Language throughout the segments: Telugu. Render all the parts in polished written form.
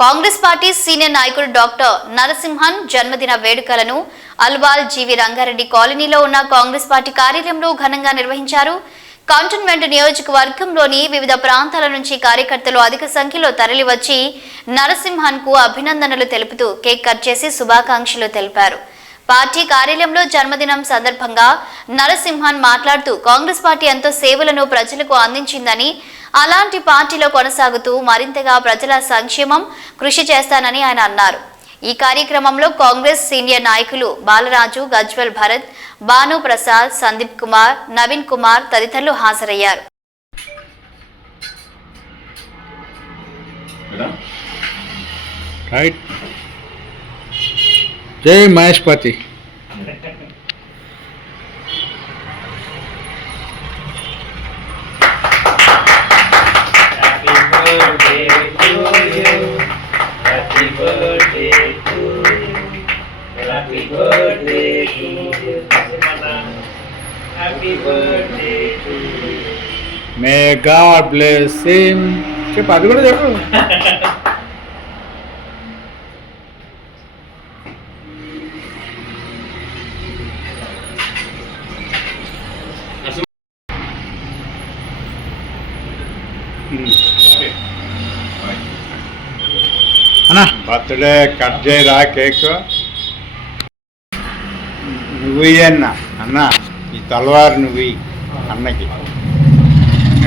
కాంగ్రెస్ పార్టీ సీనియర్ నాయకుడు డాక్టర్ నరసింహన్ జన్మదిన వేడుకలను అల్వాల్ జీవి రంగారెడ్డి కాలనీలో ఉన్న కాంగ్రెస్ పార్టీ కార్యాలయంలో ఘనంగా నిర్వహించారు. కంటోన్మెంట్ నియోజకవర్గంలోని వివిధ ప్రాంతాల నుంచి కార్యకర్తలు అధిక సంఖ్యలో తరలివచ్చి నరసింహన్ కు అభినందనలు తెలుపుతూ కేక్ కట్ చేసి శుభాకాంక్షలు తెలిపారు. పార్టీ కార్యాలయంలో జన్మదినం సందర్భంగా నరసింహన్ మాట్లాడుతూ కాంగ్రెస్ పార్టీ ఎంతో సేవలను ప్రజలకు అందించిందని, అలాంటి పార్టీలో కొనసాగుతూ మరింతగా ప్రజల సంక్షేమం కృషి చేస్తానని ఆయన అన్నారు. ఈ కార్యక్రమంలో కాంగ్రెస్ సీనియర్ నాయకులు బాలరాజు, గజ్వల్ భరత్, భాను ప్రసాద్, సందీప్ కుమార్, నవీన్ కుమార్ తదితరులు హాజరయ్యారు. జై మహేష్పతి. May God bless him. చెప్పు, అది కూడా చెప్పు. అన్నా బర్త్డే కట్ చేయరా కేక్? నువ్వు అన్న అన్న ఈ తలవారు నువ్వు అన్నకి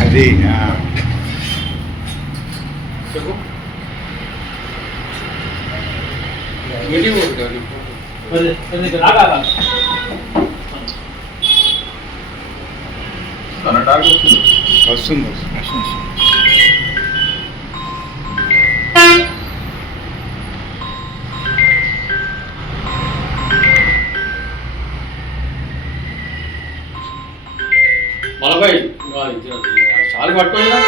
అది వస్తుంది. మలబాయి చాలు పట్టుకోదా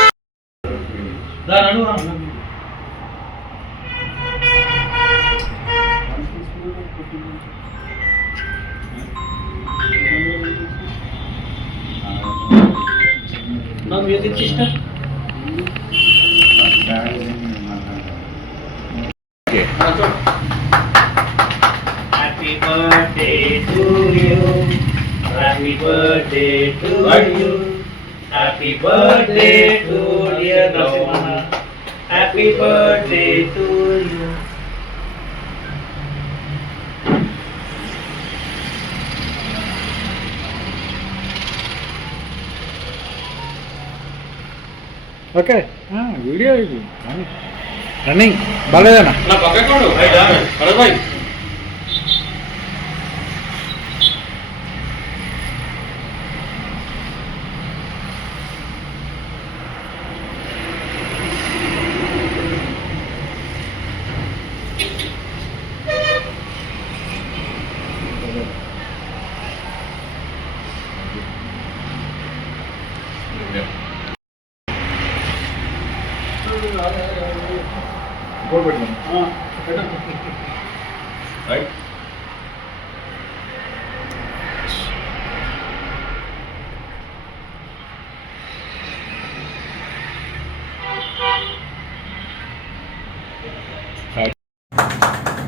music system. Happy birthday to you. Happy birthday to you. Happy birthday to dear Narasimha. Happy birthday to you. Okay, video ఇది రన్నింగ్ బాగాలేదన్నా. నా పక్కకోడు bye. Right?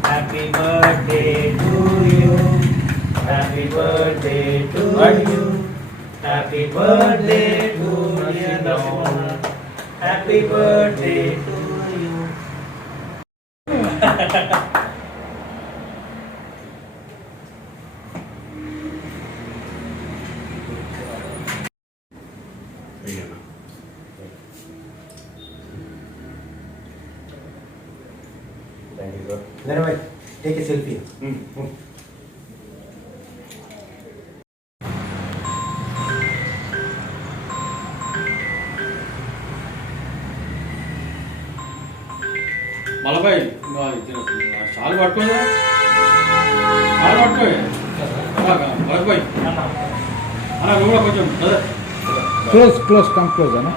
Happy birthday to you. Happy birthday to you. Happy birthday to dear Narasimha. Happy birthday to you. Then wait, take a selfie. మలబాయి చాలు పట్టుకోదా చాలు పట్టుకోయి మలబాయి అన్న నువ్వు కూడా కొంచెం క్లోజ్ క్లోజ్ కమ్ క్లోజ్ అన్న.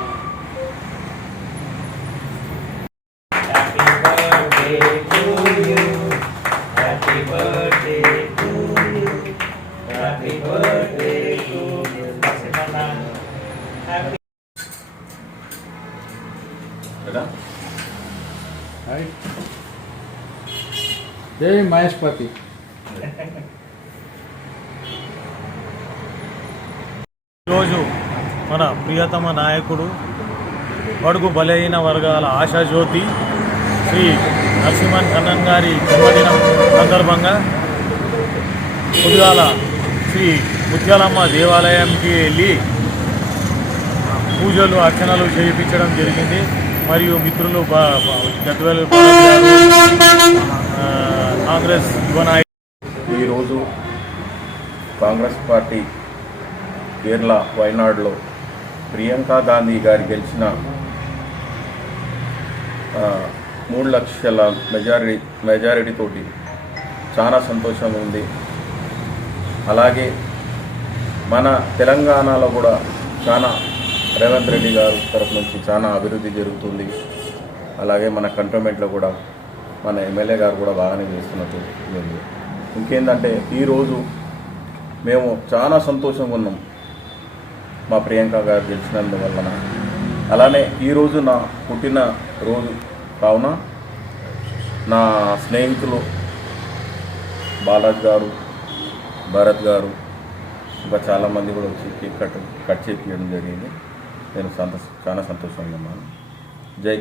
Happy birthday to you. Happy birthday to you. Happy. కదా రైట్. జై మహేష్పతి. ఈరోజు మన ప్రియతమ నాయకుడు బడుగు బలహీన వర్గాల ఆశాజ్యోతి శ్రీ నరసింహన్ కన్నన్ గారి జన్మదినం సందర్భంగా పొద్దుగాల శ్రీ ముత్యాలమ్మ దేవాలయంకి వెళ్ళి పూజలు అర్చనలు చేయించడం జరిగింది. మరియు మిత్రులు గద్వేల్ కాంగ్రెస్ యువ నాయకులు ఈరోజు కాంగ్రెస్ పార్టీ కేరళ వయనాడులో ప్రియాంక గాంధీ గారు గెలిచిన 3 లక్షల మెజారిటీతోటి చాలా సంతోషంగా ఉంది. అలాగే మన తెలంగాణలో కూడా చాలా రేవంత్ రెడ్డి గారు తరఫు నుంచి చాలా అభివృద్ధి జరుగుతుంది. అలాగే మన కంటోన్మెంట్లో కూడా మన ఎమ్మెల్యే గారు కూడా బాగానే చేస్తున్నట్టు ఉంది. ఇంకేంటంటే ఈరోజు మేము చాలా సంతోషంగా ఉన్నాం మా ప్రియాంక గారు గెలిచినందువలన. అలానే ఈరోజు నా పుట్టిన రోజు కావున నా స్నేహితులు బాలాజ్ గారు, భరత్ గారు ఇంకా చాలామంది కూడా వచ్చి కేక్ కట్ చేపించడం జరిగింది. నేను చాలా సంతోషంగా ఉన్నాను. జై